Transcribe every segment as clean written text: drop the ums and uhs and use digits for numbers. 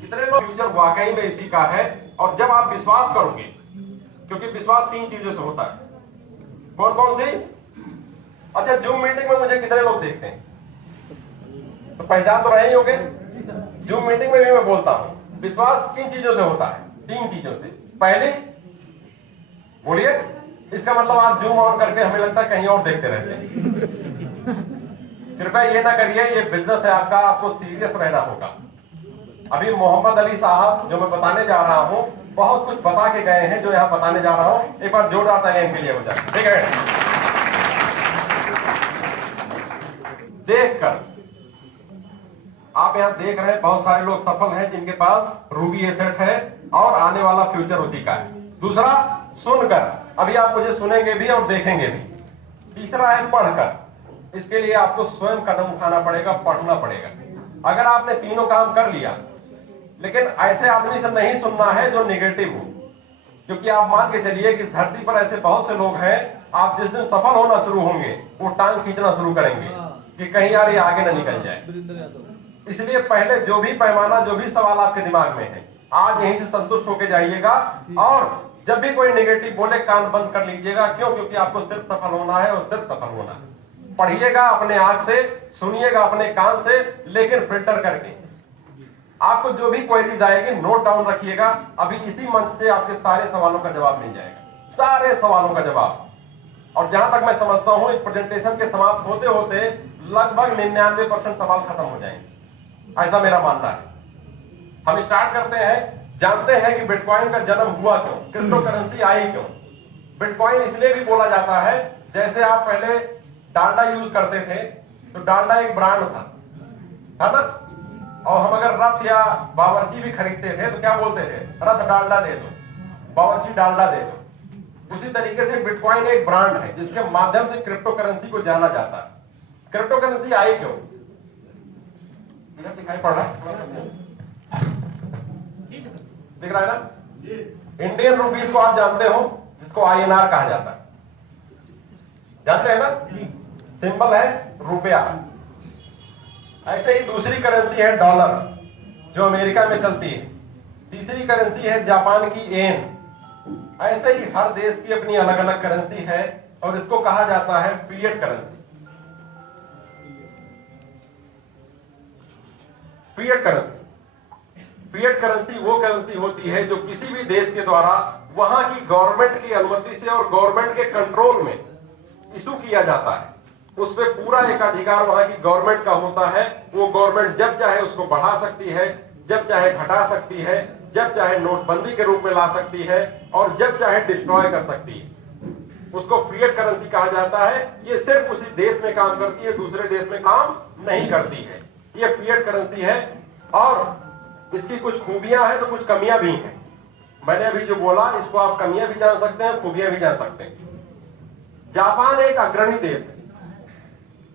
कितने लोग फ्यूचर वाकई में इसी का है। और जब आप विश्वास करोगे, क्योंकि विश्वास 3 चीजों से होता है। कौन कौन सी? अच्छा, जूम मीटिंग में मुझे कितने लोग देखते हैं? तो पहचान तो रहे ही होंगे। जूम मीटिंग में भी मैं बोलता हूं विश्वास 3 चीजों से होता है। 3 चीजों से। पहली, बोलिए, इसका मतलब आप जूम ऑन करके हमें लगता है कहीं और देखते रहते हैं। कृपया ये ना करिए, ये बिजनेस है आपका, आपको सीरियस रहना होगा। अभी मोहम्मद अली साहब जो मैं बताने जा रहा हूं, बहुत कुछ बता के गए हैं जो यहां बताने जा रहा हूं। एक बार जोरदार तालियां इनके लिए हो जाए, ठीक है? देखकर आप यहां देख रहे हैं बहुत सारे लोग सफल हैं जिनके पास रूबी एसेट है और आने वाला फ्यूचर उसी का है। दूसरा, सुनकर, अभी आप मुझे सुनेंगे भी और देखेंगे भी। तीसरा है पढ़कर। इसके लिए आपको स्वयं कदम उठाना पड़ेगा, पढ़ना पड़ेगा। अगर आपने तीनों काम कर लिया, लेकिन ऐसे आदमी से नहीं सुनना है जो निगेटिव हो, क्योंकि आप मान के चलिए कि धरती पर ऐसे बहुत से लोग हैं, आप जिस दिन सफल होना शुरू होंगे वो टांग खींचना शुरू करेंगे कि कहीं यार ये आगे ना निकल जाए। इसलिए पहले जो भी पैमाना, जो भी सवाल आपके दिमाग में है, आज यहीं से संतुष्ट होकर जाइएगा। और जब भी कोई नेगेटिव बोले, कान बंद कर लीजिएगा। क्यों? क्योंकि आपको सिर्फ सफल होना है और सिर्फ सफल होना है। पढ़िएगा अपने आंख से, सुनिएगा अपने कान से, लेकिन फिल्टर करके। आपको जो भी क्वेरीज आएगी नोट डाउन रखिएगा। अभी इसी मंच से आपके सारे सवालों का जवाब मिल जाएगा, सारे सवालों का जवाब। और जहां तक मैं समझता हूं, इस प्रेजेंटेशन के समाप्त होते होते लगभग 99% सवाल खत्म हो जाएंगे, ऐसा मेरा मानना है। हम स्टार्ट करते हैं। जानते हैं कि बिटकॉइन का जन्म हुआ क्यों, क्रिप्टो करेंसी आई क्यों। बिटकॉइन इसलिए भी बोला जाता है, जैसे आप पहले डालडा यूज करते थे, तो डालडा एक ब्रांड था ना? और हम अगर रथ या बावर्ची भी खरीदते थे तो क्या बोलते थे? रथ डालडा दे दो, बावर्ची डालडा दे दो। उसी तरीके से बिटकॉइन एक ब्रांड है जिसके माध्यम से क्रिप्टो करेंसी को जाना जाता है। क्रिप्टो करेंसी आई क्यों? दिखाई पड़ रहा है? दिख रहा है ना? इंडियन रुपीज को आप जानते हो, जिसको INR कहा जाता है, जानते हैं ना? सिंबल है रुपया। ऐसे ही दूसरी करेंसी है डॉलर, जो अमेरिका में चलती है। तीसरी करेंसी है जापान की येन। ऐसे ही हर देश की अपनी अलग अलग करेंसी है और इसको कहा जाता है fiat currency. Fiat currency, fiat currency वो करेंसी होती है जो किसी भी देश के द्वारा वहां की गवर्नमेंट की अनुमति से और गवर्नमेंट के कंट्रोल में इशू किया जाता है। उस पर पूरा एकाधिकार वहां की गवर्नमेंट का होता है। वो गवर्नमेंट जब चाहे उसको बढ़ा सकती है, जब चाहे घटा सकती है, जब चाहे नोटबंदी के रूप में ला सकती है और जब चाहे डिस्ट्रॉय कर सकती है। उसको फिएट करेंसी कहा जाता है। ये सिर्फ उसी देश में काम करती है, दूसरे देश में काम नहीं करती है। ये फिएट करेंसी है और इसकी कुछ खूबियां हैं तो कुछ कमियां भी हैं। मैंने अभी जो बोला, इसको आप कमियां भी जान सकते हैं, खूबियां भी जान सकते हैं। जापान एक अग्रणी देश है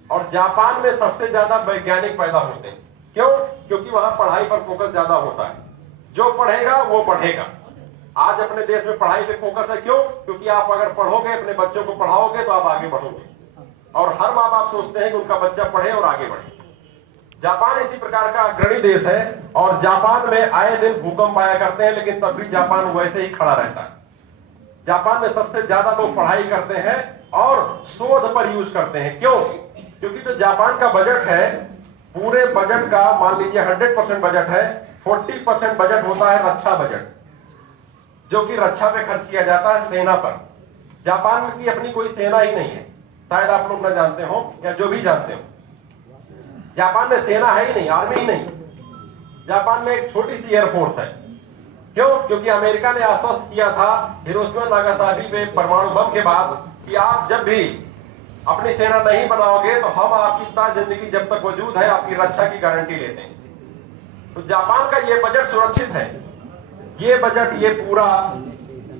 और जापान में सबसे ज्यादा वैज्ञानिक पैदा होते हैं। क्यों? क्योंकि वहां पढ़ाई पर फोकस ज्यादा होता है। जो पढ़ेगा वो बढ़ेगा। आज अपने देश में पढ़ाई पे फोकस है। क्यों? क्योंकि आप अगर पढ़ोगे, अपने बच्चों को पढ़ाओगे तो आप आगे बढ़ोगे। और हर माँ बाप सोचते हैं कि उनका बच्चा पढ़े और आगे बढ़े। जापान इसी प्रकार का अग्रणी देश है और जापान में आए दिन भूकंप आया करते हैं, लेकिन तब भी जापान वैसे ही खड़ा रहता है। जापान में सबसे ज्यादा लोग पढ़ाई करते हैं और शोध पर यूज करते हैं। क्यों? क्योंकि जो जापान का बजट है, पूरे बजट का मान लीजिए 100% बजट है, 40% बजट होता है रक्षा बजट, जो कि रक्षा पे खर्च किया जाता है, सेना पर। जापान की अपनी कोई सेना ही नहीं है, शायद आप लोग न जानते हो या जो भी जानते हो। जापान में सेना है ही नहीं, आर्मी ही नहीं। जापान में एक छोटी सी एयरफोर्स है। क्यों? क्योंकि अमेरिका ने आश्वस्त किया था हिरोशिमा नागासाकी पे परमाणु बम के बाद कि आप जब भी अपनी सेना नहीं बनाओगे तो हम आपकी जिंदगी जब तक वजूद है आपकी रक्षा की गारंटी लेते हैं। तो जापान का ये बजट सुरक्षित है। ये बजट ये पूरा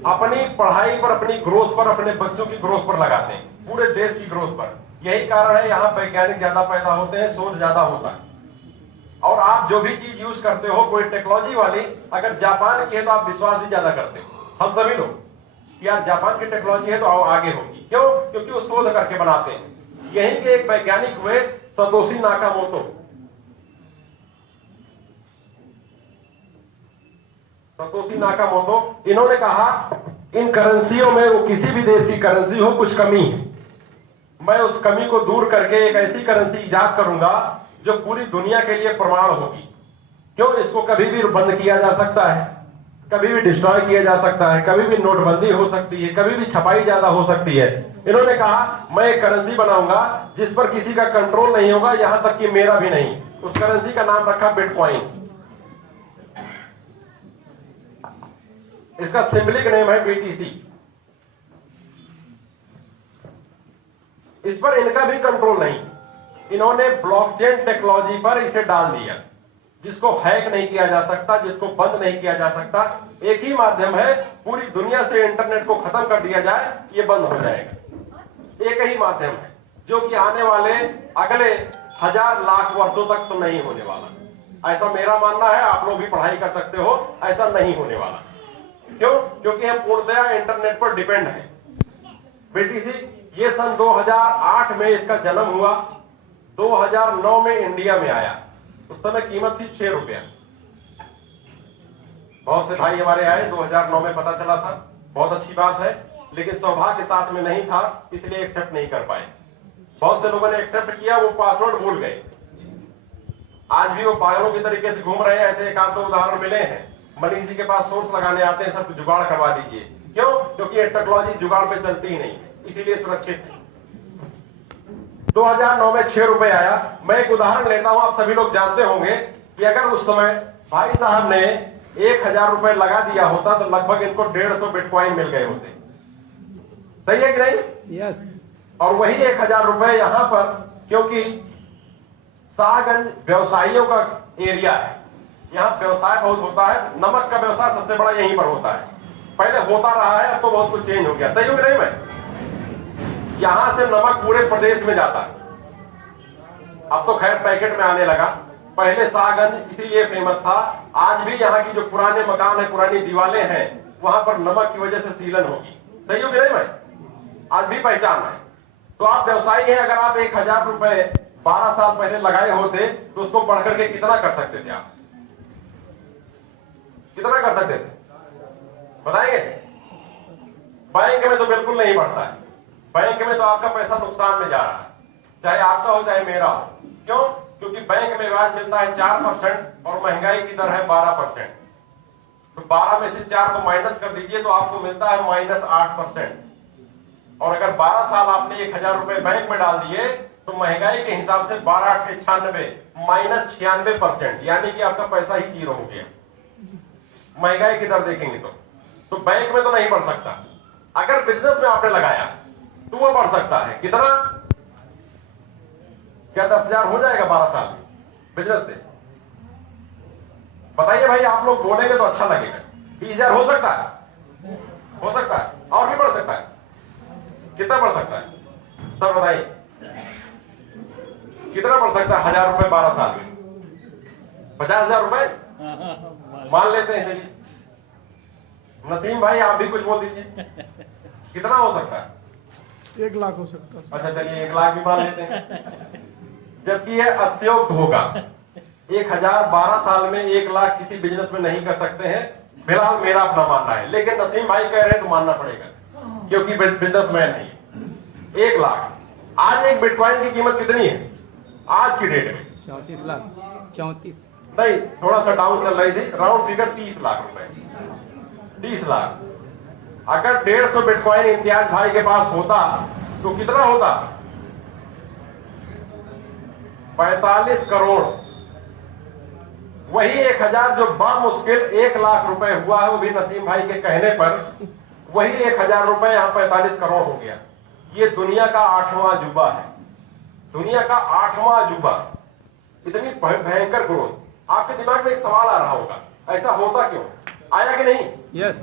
अपनी पढ़ाई पर, अपनी ग्रोथ पर, अपने बच्चों की ग्रोथ पर लगाते हैं, पूरे देश की ग्रोथ पर। यही कारण है यहाँ वैज्ञानिक ज्यादा पैदा होते हैं, शोध ज्यादा होता है। और आप जो भी चीज यूज करते हो कोई टेक्नोलॉजी वाली, अगर जापान की है तो आप विश्वास भी ज्यादा करते हो। हम सभी लोग कि यार जापान की टेक्नोलॉजी है तो आगे होगी। क्यों? क्योंकि वो शोध करके बनाते हैं। यहीं के एक वैज्ञानिक हुए सतोशी नाकामोटो। सतोशी नाकामोटो, इन्होंने कहा इन करेंसियों में, वो किसी भी देश की करेंसी हो, कुछ कमी है, मैं उस कमी को दूर करके एक ऐसी करेंसी इजाद करूंगा जो पूरी दुनिया के लिए प्रमाण होगी। क्यों? इसको कभी भी बंद किया जा सकता है, कभी भी डिस्ट्रॉय किया जा सकता है, कभी भी नोटबंदी हो सकती है, कभी भी छपाई ज्यादा हो सकती है। इन्होंने कहा मैं एक करेंसी बनाऊंगा जिस पर किसी का कंट्रोल नहीं होगा, यहां तक कि मेरा भी नहीं। उस करेंसी का नाम रखा बिटकॉइन। इसका सिंबलिक नेम है BTC। इस पर इनका भी कंट्रोल नहीं, इन्होंने ब्लॉकचेन टेक्नोलॉजी पर इसे डाल दिया, जिसको हैक नहीं किया जा सकता, जिसको बंद नहीं किया जा सकता। एक ही माध्यम है, पूरी दुनिया से इंटरनेट को खत्म कर दिया जाए, ये बंद हो जाएगा। एक ही माध्यम है जो कि आने वाले अगले 1000 लाख वर्षों तक तो नहीं होने वाला। ऐसा मेरा मानना है, आप लोग भी पढ़ाई कर सकते हो, ऐसा नहीं होने वाला। क्यों? क्योंकि हम पूर्णतया इंटरनेट पर डिपेंड है। BTC ये सन 2008 में इसका जन्म हुआ, 2009 में इंडिया में आया। उस समय कीमत थी 6 रुपया। बहुत से भाई हमारे आए, 2009 में पता चला था, बहुत अच्छी बात है, लेकिन सौभाग्य साथ में नहीं था, इसलिए एक्सेप्ट नहीं कर पाए। बहुत से लोगों ने एक्सेप्ट किया, वो पासवर्ड भूल गए। आज भी वो पागलों की तरीके से घूम रहे हैं। ऐसे एकांत उदाहरण मिले हैं, मनीष जी के पास सोर्स लगाने आते हैं, सब जुगाड़ करवा दीजिए। क्यों? क्योंकि ये टेक्नोलॉजी जुगाड़ पे चलती ही नहीं, इसीलिए सुरक्षित। 2009 में 6 रुपए आया। मैं एक उदाहरण लेता हूं, आप सभी लोग जानते होंगे कि अगर उस समय भाई साहब ने 1000 रुपए लगा दिया होता तो लगभग इनको 150 बिटकॉइन मिल गए होते। सही है कि नहीं? यस। और वही 1000 रुपए यहां पर, क्योंकि शाहगंज व्यवसायियों का एरिया है, यहाँ व्यवसाय बहुत होता है, नमक का व्यवसाय सबसे बड़ा यहीं पर होता है। पहले होता रहा है, अब तो बहुत कुछ चेंज हो गया। सही हो कि नहीं? मैं यहां से नमक पूरे प्रदेश में जाता है, अब तो खैर पैकेट में आने लगा। पहले शाहगंज इसीलिए फेमस था। आज भी यहाँ की जो पुराने मकान है, पुरानी दीवारें हैं, वहां पर नमक की वजह से सीलन होगी। सही हो कि नहीं? मैं आज भी पहचान है। तो आप व्यवसायी हैं, अगर आप 1000 रुपए 12 साल पहले लगाए होते तो उसको बढ़ करके कितना कर सकते थे? आप कितना कर सकते थे बताएंगे? बैंक में तो बिल्कुल नहीं बढ़ता है। बैंक में तो आपका पैसा नुकसान में जा रहा है, चाहे आपका हो चाहे मेरा हो। क्यों? क्योंकि बैंक में ब्याज मिलता है 4% और महंगाई की दर है 12%। तो 12 में से 4 को माइनस कर दीजिए तो आपको मिलता है -8%। और अगर 12 साल आपने 1000 रुपए बैंक में डाल दिए तो महंगाई के हिसाब से 12 × 96 -96%, यानी कि आपका पैसा ही जीरो हो गया। महंगाई की दर देखेंगे तो बैंक में तो नहीं बढ़ सकता। अगर बिजनेस में आपने लगाया तो वो बढ़ सकता है। कितना? क्या 10,000 हो जाएगा 12 साल में बिजनेस से? बताइए भाई, आप लोग बोलेंगे तो अच्छा लगेगा। 20,000 हो सकता है? हो सकता है। और भी बढ़ सकता है। कितना बढ़ सकता है सर बताइए? कितना बढ़ सकता है 1000 रुपए 12 साल में? 50,000 रुपए मान लेते हैं। चलिए नसीम भाई, आप भी कुछ बोल दीजिए, कितना हो सकता है? 1 लाख हो सकता है। अच्छा चलिए 1 लाख भी मान लेते हैं, जबकि यह अतिशयोक्त होगा। 1000 12 साल में 1 लाख किसी बिजनेस में नहीं कर सकते हैं, फिलहाल मेरा अपना मानना है। लेकिन नसीम भाई कह रहे हैं तो मानना पड़ेगा, क्योंकि बिजनेसमैन है। 1 लाख। आज एक बिटकॉइन की कीमत कितनी है आज की डेट में? 34 लाख। 34 नहीं, थोड़ा सा डाउन चल रही थी, राउंड फिगर 30 लाख रुपए। 30 लाख। अगर 150 बिटकॉइन इम्तियाज भाई के पास होता तो कितना होता? 45 करोड़। वही 1000 जो बामुश्किल 1 लाख रुपए हुआ है, वो भी नसीम भाई के कहने पर वही 1000 रुपए यहां 45 करोड़ हो गया। ये दुनिया का 8वां अजूबा है। दुनिया का 8वां अजूबा। इतनी भयंकर ग्रोथ। आपके दिमाग में एक सवाल आ रहा होगा, ऐसा होता क्यों? आया कि नहीं? यस।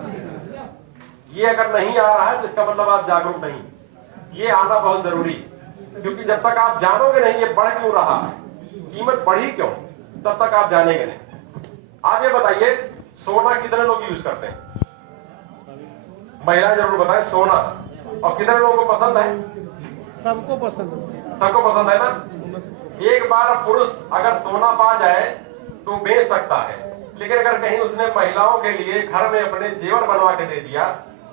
ये अगर नहीं आ रहा है तो इसका मतलब आप जागरूक नहीं। ये आना बहुत जरूरी है, क्योंकि जब तक आप जानोगे नहीं ये बढ़ क्यों रहा है, कीमत बढ़ी क्यों, तब तक आप जानेंगे नहीं। आप ये बताइए, सोना कितने लोग यूज करते हैं? महिला जरूर बताएं, सोना। और कितने लोगों को पसंद है? सबको पसंद है। सबको पसंद है ना? एक बार पुरुष अगर सोना पा जाए तो बेच सकता है, लेकिन अगर कहीं उसने महिलाओं के लिए घर में अपने जेवर बनवा के दे दिया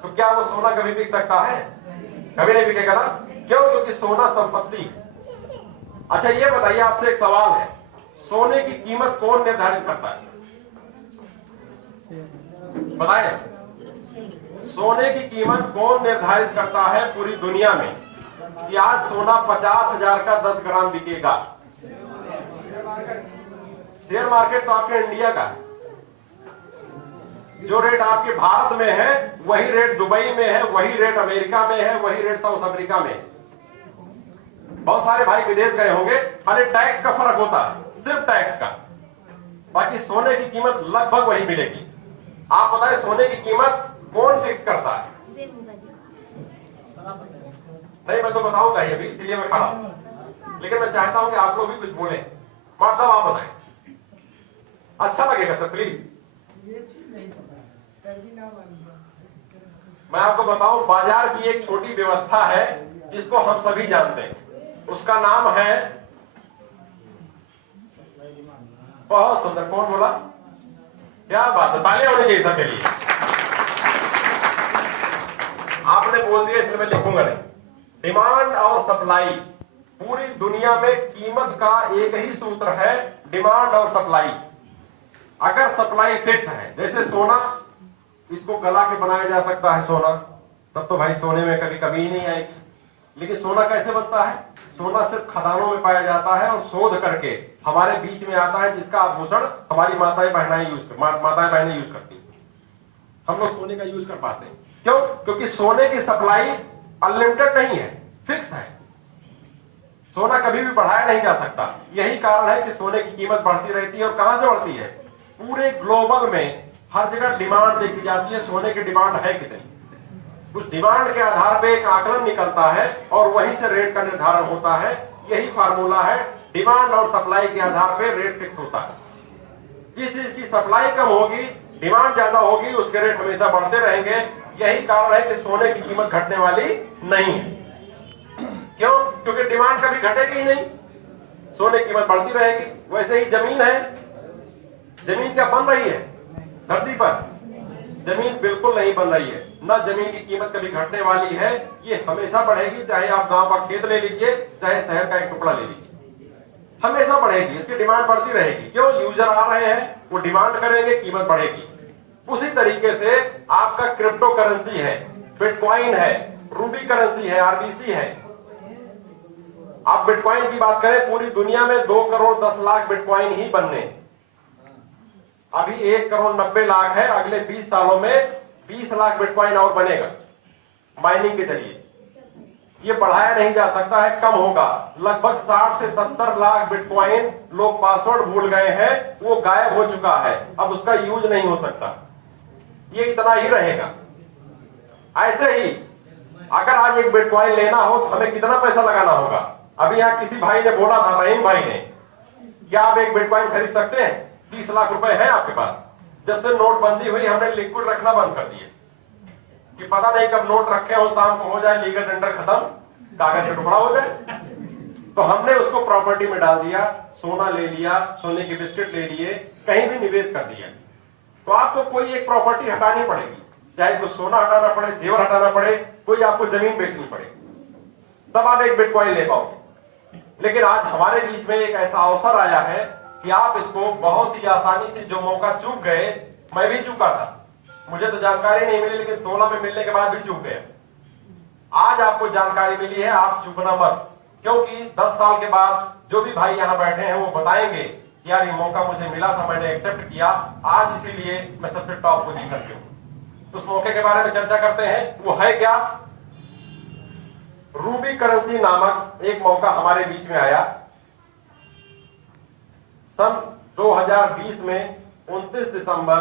तो क्या वो सोना कभी बिक सकता है? कभी नहीं बिकेगा ना। क्यों? क्योंकि सोना संपत्ति है। अच्छा ये बताइए, आपसे एक सवाल है, सोने की कीमत कौन निर्धारित करता है? बताएं, सोने की कीमत कौन निर्धारित करता है पूरी दुनिया में कि आज सोना 50,000 का 10 ग्राम बिकेगा? शेयर मार्केट तो आपके इंडिया का है। जो रेट आपके भारत में है वही रेट दुबई में है, वही रेट अमेरिका में है, वही रेट साउथ अफ्रीका में है। बहुत सारे भाई विदेश गए होंगे, अरे टैक्स का फर्क होता है, सिर्फ टैक्स का, बाकी सोने की कीमत लगभग वही मिलेगी। आप बताएं सोने की कीमत कौन फिक्स करता है? नहीं मैं तो बताऊंगा ये भी, इसलिए मैं खड़ा हूं, लेकिन मैं चाहता हूं कि आप लोग भी कुछ बोले। मार साहब आप बताएं, अच्छा लगेगा सर प्लीज। मैं आपको बताऊं, बाजार की एक छोटी व्यवस्था है जिसको हम सभी जानते हैं, उसका नाम है, बहुत सुंदर, कौन बोला? क्या बात है, तालियां होनी चाहिए सबके लिए। आपने बोल दिया इसलिए मैं लिखूंगा नहीं। डिमांड और सप्लाई, पूरी दुनिया में कीमत का एक ही सूत्र है, डिमांड और सप्लाई। अगर सप्लाई फिक्स है, जैसे सोना, इसको गला के बनाया जा सकता है सोना, तब तो भाई सोने में कभी कमी ही नहीं आएगी। लेकिन सोना कैसे बनता है? सोना सिर्फ खदानों में पाया जाता है और शोध करके हमारे बीच में आता है, जिसका आभूषण हमारी माताएं बहनें यूज करती हैं। हम लोग सोने का यूज कर पाते हैं। क्यों? क्योंकि सोने की सप्लाई अनलिमिटेड नहीं है, फिक्स है। सोना कभी भी बढ़ाया नहीं जा सकता। यही कारण है कि सोने की कीमत बढ़ती रहती है। और कहां से बढ़ती है? पूरे ग्लोबल में हर जगह डिमांड देखी जाती है, सोने की डिमांड है कितनी। उस डिमांड के आधार पे एक आकलन निकलता है और वहीं से रेट का निर्धारण होता है। यही फार्मूला है, डिमांड और सप्लाई के आधार पे रेट फिक्स होता है। जिस चीज की सप्लाई कम होगी, डिमांड ज्यादा होगी, उसके रेट हमेशा बढ़ते रहेंगे। यही कारण है कि सोने की कीमत घटने वाली नहीं है। क्यों? क्योंकि डिमांड कभी घटेगी ही नहीं, सोने की कीमत बढ़ती रहेगी। वैसे ही जमीन है, जमीन क्या बन रही है धरती पर? जमीन बिल्कुल नहीं बन रही है, ना जमीन की कीमत कभी घटने वाली है। ये हमेशा बढ़ेगी, चाहे आप गांव का खेत ले लीजिए, चाहे शहर का एक टुकड़ा ले लीजिए, हमेशा बढ़ेगी। इसकी डिमांड बढ़ती रहेगी। क्यों? यूजर आ रहे हैं, वो डिमांड करेंगे, कीमत बढ़ेगी। उसी तरीके से आपका क्रिप्टो करेंसी है, बिटकॉइन है, रूबी करेंसी है, आरबीसी है। आप बिटकॉइन की बात करें, पूरी दुनिया में 2 करोड़ 10 लाख बिटकॉइन ही बनने, अभी 1 करोड़ 90 लाख है। अगले 20 सालों में 20 लाख बिटकॉइन और बनेगा माइनिंग के जरिए। ये बढ़ाया नहीं जा सकता है, कम होगा। लगभग 60 से 70 लाख बिटकॉइन लोग पासवर्ड भूल गए हैं, वो गायब हो चुका है, अब उसका यूज नहीं हो सकता। ये इतना ही रहेगा। ऐसे ही अगर आज एक बिटकॉइन लेना हो तो हमें कितना पैसा लगाना होगा? अभी यहाँ किसी भाई ने बोला था, रहीम भाई ने, क्या आप एक बिटकॉइन खरीद सकते हैं? 30 लाख रुपए है आपके पास। जब से नोटबंदी हुई हमने लिक्विड रखना बंद कर दिए कि पता नहीं कब नोट रखे हो, शाम को हो जाए लीगल टेंडर खत्म, कागज का टुकड़ा हो जाए। तो हमने उसको प्रॉपर्टी में डाल दिया, सोना ले लिया, सोने के बिस्किट ले लिए, कहीं भी निवेश कर दिया। तो आपको कोई एक प्रॉपर्टी हटानी पड़ेगी, चाहे तो सोना हटाना पड़े, जेवर हटाना पड़े, कोई आपको जमीन बेचनी पड़े, तब आप एक बिटकॉइन ले पाओगे। लेकिन आज हमारे बीच में एक ऐसा अवसर आया है कि आप इसको बहुत ही आसानी से, जो मौका चूक गए, मैं भी चूका था, मुझे तो जानकारी नहीं मिली, लेकिन 16 में मिलने के बाद भी चूक गए। आज आपको जानकारी मिली है, आप चूकना मत, क्योंकि 10 साल के बाद जो भी भाई यहाँ बैठे हैं वो बताएंगे कि यार ये मौका मुझे मिला था, मैंने एक्सेप्ट किया, आज इसीलिए मैं सबसे टॉप पोजीशन पे हूं। उस मौके के बारे में चर्चा करते हैं। वो है क्या? रूबी करेंसी नामक एक मौका हमारे बीच में आया सन 2020 में 29 दिसंबर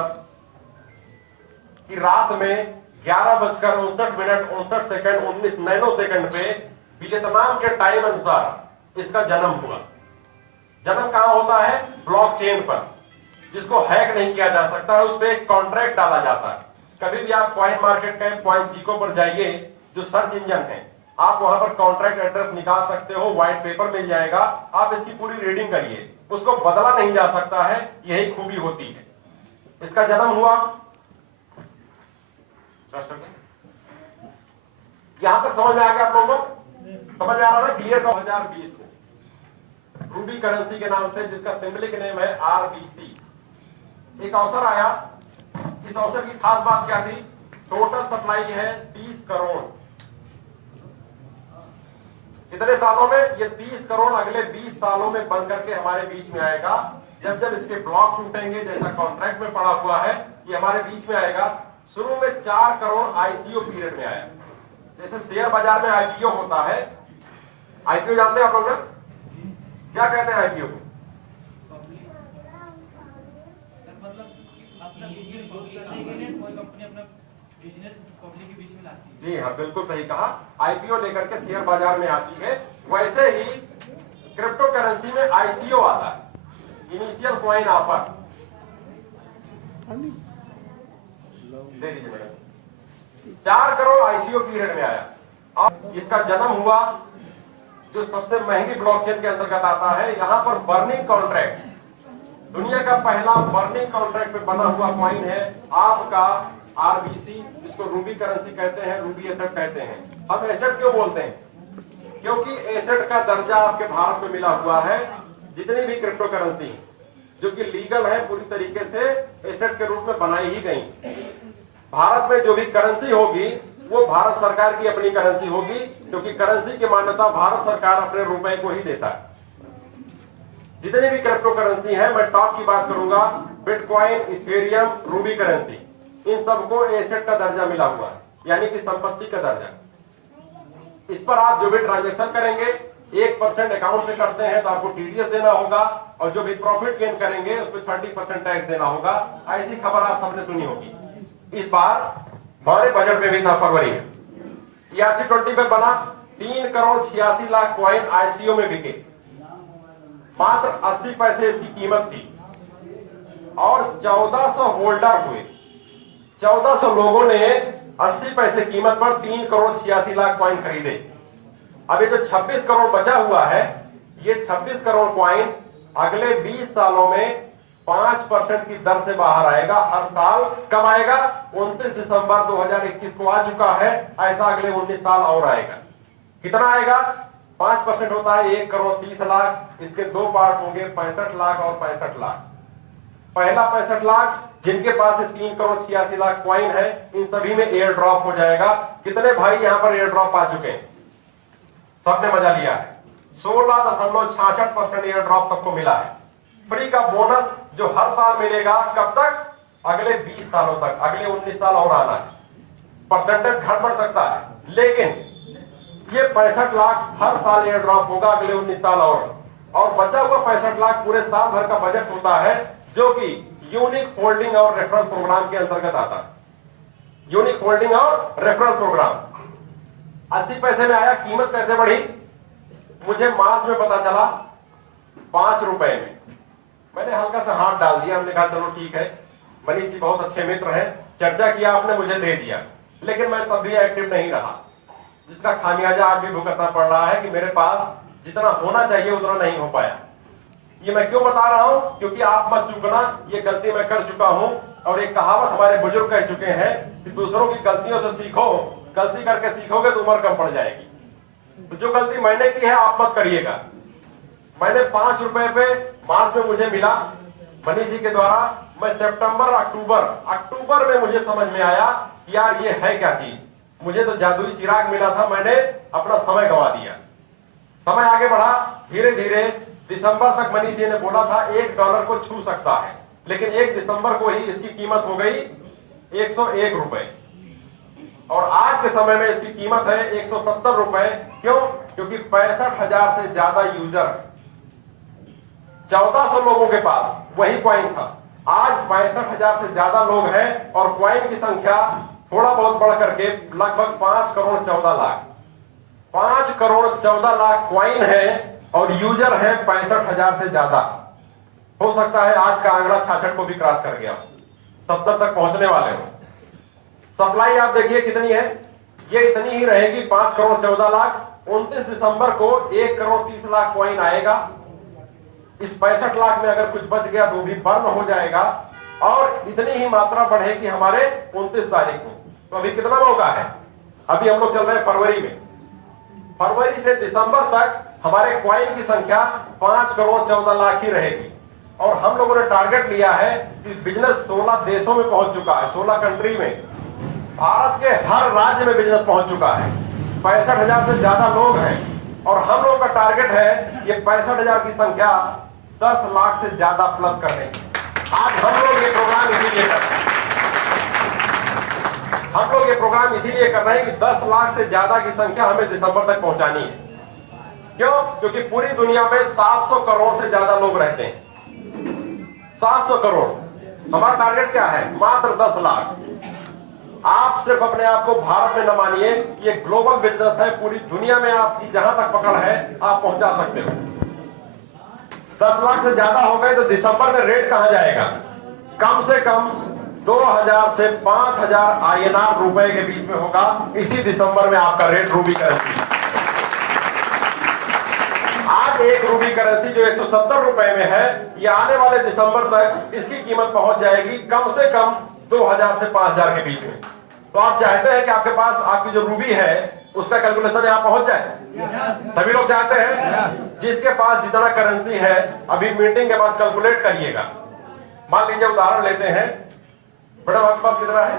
की रात में 11:59 19 नैनो सेकंड पे वियतनाम के टाइम अनुसार इसका जन्म हुआ। जन्म कहां होता है? ब्लॉकचेन पर, जिसको हैक नहीं किया जा सकता है। उस पर एक कॉन्ट्रैक्ट डाला जाता है। कभी भी आप कॉइन मार्केट का कॉइन जीको पर जाइए, जो सर्च इंजन है, आप वहां पर कॉन्ट्रैक्ट एड्रेस निकाल सकते हो, व्हाइट पेपर मिल जाएगा, आप इसकी पूरी रीडिंग करिए, उसको बदला नहीं जा सकता है। यही खूबी होती है। इसका जन्म हुआ, यहां तक समझ में आ गया आप लोगों को? समझ में आ रहा है क्लियर? 2020 को रूबी करेंसी के नाम से, जिसका सिंबलिक नेम है RBC, एक अवसर आया। इस अवसर की खास बात क्या थी? टोटल सप्लाई है 30 करोड़। कितने सालों में? ये 30 करोड़ अगले 20 सालों में बन करके हमारे बीच में आएगा। जब जब इसके ब्लॉक टूटेंगे, जैसा कॉन्ट्रैक्ट में पड़ा हुआ है, ये हमारे बीच में आएगा। शुरू में 4 करोड़ IPO पीरियड में आया। जैसे शेयर बाजार में IPO होता है, IPO जानते हैं आप लोग ना? क्या कहते हैं IPO को? जी हाँ, बिल्कुल सही कहा। IPO लेकर के शेयर बाजार में आती है। वैसे ही क्रिप्टो करेंसी में ICO आता है, इनिशियल कॉइन ऑफर। दे दीजिए मैडम। 4 करोड़ ICO पीरियड में आया। अब इसका जन्म हुआ जो सबसे महंगी ब्लॉकचेन के अंतर्गत आता है। यहां पर बर्निंग कॉन्ट्रैक्ट, दुनिया का पहला बर्निंग कॉन्ट्रैक्ट पे बना हुआ कॉइन है आपका RBC, जिसको रूबी करेंसी कहते हैं, रूबी एसेट कहते हैं। हम एसेट क्यों बोलते हैं? क्योंकि एसेट का दर्जा आपके भारत में मिला हुआ है। जितनी भी क्रिप्टो करेंसी जो कि लीगल है, पूरी तरीके से एसेट के रूप में बनाई ही गई। भारत में जो भी करेंसी होगी वो भारत सरकार की अपनी करेंसी होगी, क्योंकि करेंसी की मान्यता भारत सरकार अपने रुपए को ही देता है। जितनी भी क्रिप्टो करेंसी है, मैं टॉप की बात करूंगा, बिटकॉइन, इथेरियम, रूबी करेंसी, इन सबको एसेट का दर्जा मिला हुआ है, यानी कि संपत्ति का दर्जा। इस पर आप जो भी ट्रांजैक्शन करेंगे 1% अकाउंट से करते हैं तो आपको TDS देना होगा, और जो भी प्रॉफिट गेन करेंगे उस पर 30% टैक्स देना होगा। ऐसी खबर आप सबने सुनी होगी। इस बार हमारे बजट में भी फरवरी है, ERC-20 पे बना 3 करोड़ 86 लाख कॉइन ICO में बिके। मात्र 80 पैसे इसकी कीमत थी और 1400 होल्डर हुए। 1400 लोगों ने 80 पैसे कीमत पर 3 करोड़ 86 लाख कॉइन खरीदे। अब ये जो 26 करोड़ बचा हुआ है, ये 26 करोड़ कॉइन अगले 20 सालों में 5% की दर से बाहर आएगा। हर साल कब आएगा? 29 दिसंबर 2021 को आ चुका है, ऐसा अगले 19 साल और आएगा। कितना आएगा? 5% होता है 1 करोड़ 30 लाख। इसके 2 पार्ट होंगे, 65 लाख और 65 लाख। पहला 65 लाख जिनके पास 3 करोड़ 86 लाख कॉइन है, इन सभी में एयर ड्रॉप हो जाएगा। कितने भाई यहां पर एयर ड्रॉप आ चुके हैं? सबने मजा लिया है। 16.66% एयर ड्रॉप सबको मिला है। फ्री का बोनस जो हर साल मिलेगा, कब तक? अगले 20 सालों तक, अगले 19 साल और आना है। परसेंटेज घट बढ़ सकता है, लेकिन ये 65 लाख हर साल एयर ड्रॉप होगा अगले 19 साल और बचा हुआ 65 लाख पूरे साल भर का बजट होता है, जो कि यूनिक होल्डिंग और रेफरल प्रोग्राम के अंतर्गत आता है। यूनिक होल्डिंग और रेफरल प्रोग्राम 80 पैसे में आया। कीमत कैसे बढ़ी? मुझे मार्च में पता चला 5 रुपए में। मैंने हल्का सा हाथ डाल दिया, हमने कहा चलो ठीक है, मनीष जी बहुत अच्छे मित्र हैं, चर्चा किया आपने, मुझे दे दिया। लेकिन मैं तब भी एक्टिव नहीं रहा, जिसका खामियाजा आज भी भुगतना पड़ रहा है कि मेरे पास जितना होना चाहिए उतना नहीं हो पाया। ये मैं क्यों बता रहा हूं? क्योंकि आप मत चूकना, ये गलती मैं कर चुका हूं। और एक कहावत हमारे बुजुर्ग कह चुके हैं कि दूसरों की गलतियों से सीखो, गलती करके सीखोगे तो उम्र कम पड़ जाएगी। तो जो गलती मैंने की है आप मत करिएगा। मैंने 5 रुपए पे मार्च में मुझे मिला मनीष जी के द्वारा। मैं सितंबर अक्टूबर में मुझे समझ में आया कि यार ये है क्या चीज। मुझे तो जादुई चिराग मिला था, मैंने अपना समय गंवा दिया। समय आगे बढ़ा, धीरे धीरे दिसंबर तक मनीष जी ने बोला था $1 को छू सकता है, लेकिन 1 दिसंबर को ही इसकी कीमत हो गई 101 रुपए और आज के समय में इसकी कीमत है 170 रुपए। क्यों? क्योंकि 65,000 से ज्यादा यूजर, 1400 लोगों के पास वही कॉइन था। आज 65,000 से ज्यादा लोग हैं और कॉइन की संख्या थोड़ा बहुत बढ़ करके लगभग 5 करोड़ 14 लाख 5 करोड़ 14 लाख कॉइन है और यूजर है 65,000 से ज्यादा। हो सकता है आज का आंकड़ा 66 को भी क्रॉस कर गया, 70 तक पहुंचने वाले हो। सप्लाई आप देखिए कितनी है, ये इतनी ही रहेगी 5 करोड़ 14 लाख। 29 दिसंबर को 1 करोड़ 30 लाख कॉइन आएगा। इस 65 लाख में अगर कुछ बच गया तो भी बर्न हो जाएगा। और इतनी ही मात्रा बढ़ेगी हमारे 29 तारीख को। तो अभी कितना मौका है? अभी हम लोग चल रहे हैं फरवरी में। फरवरी से दिसंबर तक हमारे क्वाइन की संख्या 5 करोड़ 14 लाख ही रहेगी। और हम लोगों ने टारगेट लिया है कि बिजनेस 16 देशों में पहुंच चुका है, 16 कंट्री में। भारत के हर राज्य में बिजनेस पहुंच चुका है। 65,000 से ज्यादा लोग हैं और हम लोग का टारगेट है ये 65,000 की संख्या 10 लाख से ज्यादा प्लस करने की। आज हम लोग ये प्रोग्राम इसीलिए कर रहे हैं, हम लोग ये प्रोग्राम इसीलिए कर रहे हैं कि 10 लाख से ज्यादा की संख्या हमें दिसंबर तक पहुंचानी है। क्यों? क्योंकि पूरी दुनिया में 700 करोड़ से ज्यादा लोग रहते हैं। 700 करोड़। हमारा टारगेट क्या है? मात्र 10 लाख। आप सिर्फ अपने आप को भारत में न मानिए, ये ग्लोबल बिजनेस है। पूरी दुनिया में आपकी जहां तक पकड़ है आप पहुंचा सकते हो। 10 लाख से ज्यादा हो गए तो दिसंबर में रेट कहां जाएगा? कम से कम 2,000 से 5,000 INR रुपए के बीच में होगा। इसी दिसंबर में आपका रेट रूबी करेंसी। आज एक रूबी करेंसी जो 170 रुपए में है, ये आने वाले दिसंबर तक इसकी कीमत पहुंच जाएगी कम से कम 2,000 से 5,000 के बीच में। तो आप चाहते हैं कि आपके पास आपकी जो रूबी है उसका कैलकुलेशन यहाँ पहुंच जाए? सभी लोग चाहते हैं। जिसके पास जितना करेंसी है अभी मीटिंग के बाद कैलकुलेट करिएगा। मान लीजिए उदाहरण लेते हैं, बड़े आपके पास कितना है?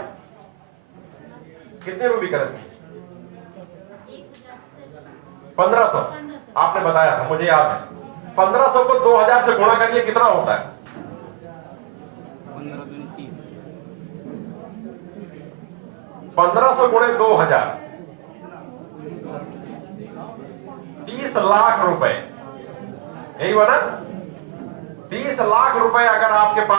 कितनी रूबी करेंसी? 1500। आपने बताया था, मुझे याद है। 1500 को 2,000 से गुणा करिए, कितना होता है? 1500 गुणे 2,000, 30 लाख रुपए। यही बना? 30 लाख रुपए अगर आपके पास